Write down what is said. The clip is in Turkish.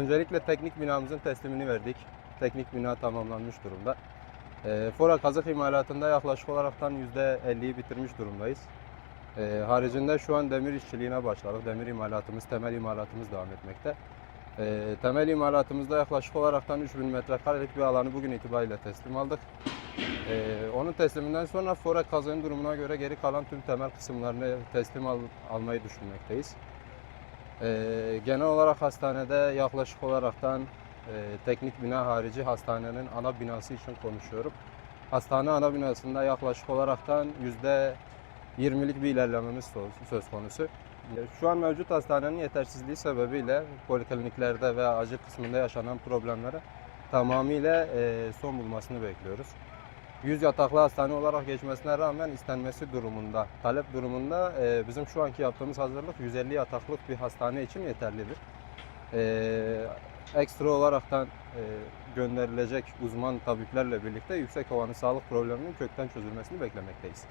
öncelikle teknik binamızın teslimini verdik. Teknik bina tamamlanmış durumda. E, Fora kazık imalatında yaklaşık olaraktan %50'yi bitirmiş durumdayız. E, haricinde şu an demir işçiliğine başladık. Demir imalatımız, temel imalatımız devam etmekte. E, temel imalatımızda yaklaşık olaraktan 3000 metrekarelik bir alanı bugün itibariyle teslim aldık. E, onun tesliminden sonra Fora kazığın durumuna göre geri kalan tüm temel kısımlarını teslim al- almayı düşünmekteyiz. Ee, genel olarak hastanede yaklaşık olaraktan e, teknik bina harici hastanenin ana binası için konuşuyorum. Hastane ana binasında yaklaşık olaraktan yüzde 20'lik bir ilerlememiz söz- konusu. E, Şu an mevcut hastanenin yetersizliği sebebiyle polikliniklerde ve acil kısmında yaşanan problemlere tamamıyla e, son bulmasını bekliyoruz. 100 yataklı hastane olarak geçmesine rağmen istenmesi durumunda, talep durumunda e, bizim şu anki yaptığımız hazırlık 150 yataklık bir hastane için yeterlidir. E, ekstra olaraktan e, gönderilecek uzman tabiplerle birlikte yüksek havanın sağlık probleminin kökten çözülmesini beklemekteyiz.